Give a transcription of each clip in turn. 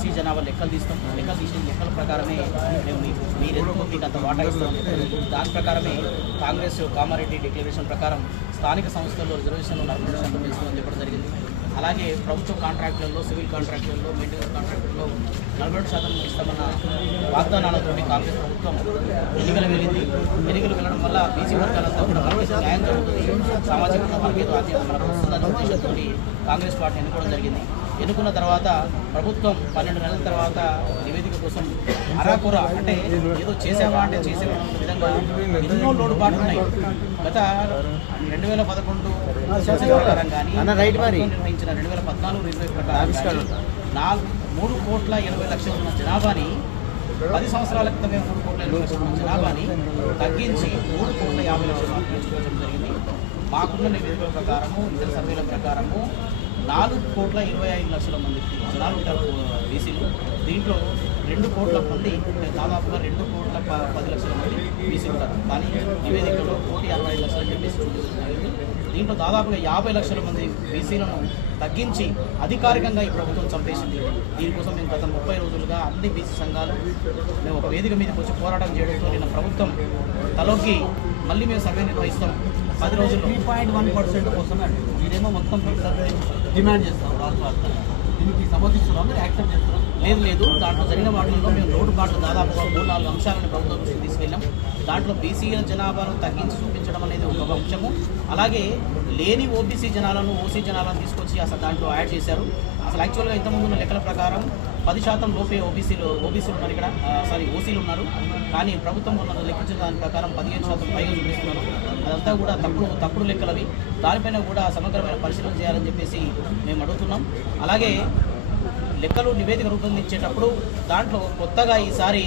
BC జనాభా లెక్కలు తీస్తాం. లెక్కలు తీసిన లెక్కల ప్రకారమే మేము మీకు మీకు అంత వాటా ఇస్తాం దాని ప్రకారమే కాంగ్రెస్ కామారెడ్డి డిక్లరేషన్ ప్రకారం స్థానిక సంస్థల్లో రిజర్వేషన్లు నలభై శాతం ఇస్తామని చెప్పడం జరిగింది. అలాగే ప్రభుత్వ కాంట్రాక్టులలో సివిల్ కాంట్రాక్టులలో మెయింటెనెన్స్ కాంట్రాక్టులలో నలభై శాతం ఇస్తామన్న వాగ్దానాలతో కాంగ్రెస్ ప్రభుత్వం ఎన్నికలు వెళ్ళింది. ఎన్నికలు వెళ్ళడం వల్ల బీసీ వర్గాలంతా కూడా న్యాయం జరుగుతుంది. సామాజికంగా మనకి అధ్యయనం మనకు వస్తుందనే ఉద్దేశంతో కాంగ్రెస్ పార్టీ ఎన్నుకోవడం జరిగింది. ఎన్నుకున్న తర్వాత ప్రభుత్వం పన్నెండు నెలల తర్వాత నివేదిక కోసం అరాకుర అంటే ఏదో చేసావా అంటే చేసేవా విధంగా ఎన్నో లోటుపాట్లు ఉన్నాయి. గత రెండు వేల పదకొండు ప్రకారం కానీ నిర్వహించిన రెండు వేల పద్నాలుగు ఇరవై ప్రకారం నాలుగు మూడు కోట్ల ఎనభై లక్షల ఉన్న జనాభాని పది సంవత్సరాల క్రితమే మూడు కోట్ల ఎనభై లక్షల ఉన్న జనాభాని తగ్గించి మూడు కోట్ల యాభై లక్షల జరిగింది. మాకున్న నివేదికల ప్రకారము ఇతర సర్వేల ప్రకారము నాలుగు కోట్ల ఇరవై ఐదు లక్షల మంది జనాలు ఉంటారు బీసీలు దీంట్లో రెండు కోట్ల మంది దాదాపుగా రెండు కోట్ల పది లక్షల మంది బీసీ ఉంటారు కానీ నివేదికలో కోటి అరవై ఐదు లక్షలు చెప్పేసి దీంట్లో దాదాపుగా యాభై లక్షల మంది బీసీలను తగ్గించి అధికారికంగా ఈ ప్రభుత్వం చంపేసింది. దీనికోసం మేము గత ముప్పై రోజులుగా అన్ని బీసీ సంఘాలు మేము ఒక వేదిక మీదకి వచ్చి పోరాటం చేయడంతో నిన్న ప్రభుత్వం తలొగ్గి మళ్ళీ మేము సర్వే నిర్వహిస్తాం. పది రోజుల్లో. త్రీ పాయింట్ వన్ పర్సెంట్ కోసమే మీరేమో మొత్తం డిమాండ్ చేస్తాం రాష్ట్ర దీనికి సమర్థిస్తున్నాం మీరు యాక్సెప్ట్ చేస్తున్నాం లేదు లేదు. దాంట్లో జరిగిన వాటిల్లో మేము లోటుపాట్లు దాదాపుగా మూడు నాలుగు అంశాలను ప్రభుత్వం నుంచి తీసుకెళ్ళాం. దాంట్లో బీసీల జనాభాను తగ్గించి చూపించడం అనేది ఒక అంశము. అలాగే లేని ఓబీసీ జనాలను ఓసీ జనాలను తీసుకొచ్చి అసలు దాంట్లో యాడ్ చేశారు. అసలు యాక్చువల్గా ఇంతకుముందు లెక్కల ప్రకారం పది శాతం లోపే ఓబీసీలు ఓబీసీలు ఉన్నారు ఇక్కడ. సారీ ఓసీలు ఉన్నారు. కానీ ప్రభుత్వం ఉన్న లెక్కించిన దాని ప్రకారం పదిహేను శాతం పైగా చూపిస్తున్నారు. అదంతా కూడా తప్పుడు తప్పుడు లెక్కలవి. దానిపైన కూడా సమగ్రమైన పరిశీలన చేయాలని చెప్పేసి మేము అడుగుతున్నాం. అలాగే లెక్కలు నివేదిక రూపొందించేటప్పుడు దాంట్లో కొత్తగా ఈసారి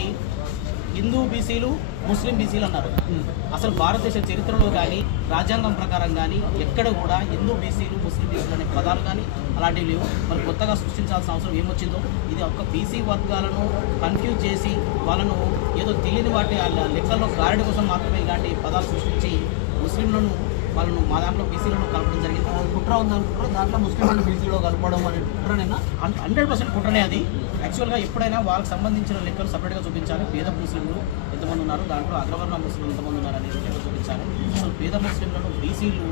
హిందూ బీసీలు ముస్లిం బీసీలు అన్నారు. అసలు భారతదేశ చరిత్రలో కానీ రాజ్యాంగం ప్రకారం కానీ ఎక్కడ కూడా హిందూ బీసీలు ముస్లిం బీసీలు అనే పదాలు కానీ అలాంటివి లేవు. మరి కొత్తగా సృష్టించాల్సిన అవసరం ఏమొచ్చిందో ఇది ఒక బీసీ వర్గాలను కన్ఫ్యూజ్ చేసి వాళ్ళను ఏదో తెలియని వాటి వాళ్ళ లెక్కల్లో గారడి కోసం మాత్రమే ఇలాంటి పదాలు సృష్టించి ముస్లింలను వాళ్ళను మా దాంట్లో బీసీలను కలపడం జరిగింది. కుట్ర ఉందనుకుంటారు దాంట్లో ముస్లిం బీసీలో కలపడం అనే కుట్రనైనా? హండ్రెడ్ పర్సెంట్ కుట్రనే అది. యాక్చువల్గా ఎప్పుడైనా వాళ్ళకి సంబంధించిన లెక్కలు సపరేట్గా చూపించాలి. పేద ముస్లింలు ఎంతమంది ఉన్నారు? దాంట్లో అగ్రవర్ణ ముస్లింలు ఎంతమంది ఉన్నారు అనేది లెక్క చూపించాలి. అసలు పేద ముస్లింలను బీసీలు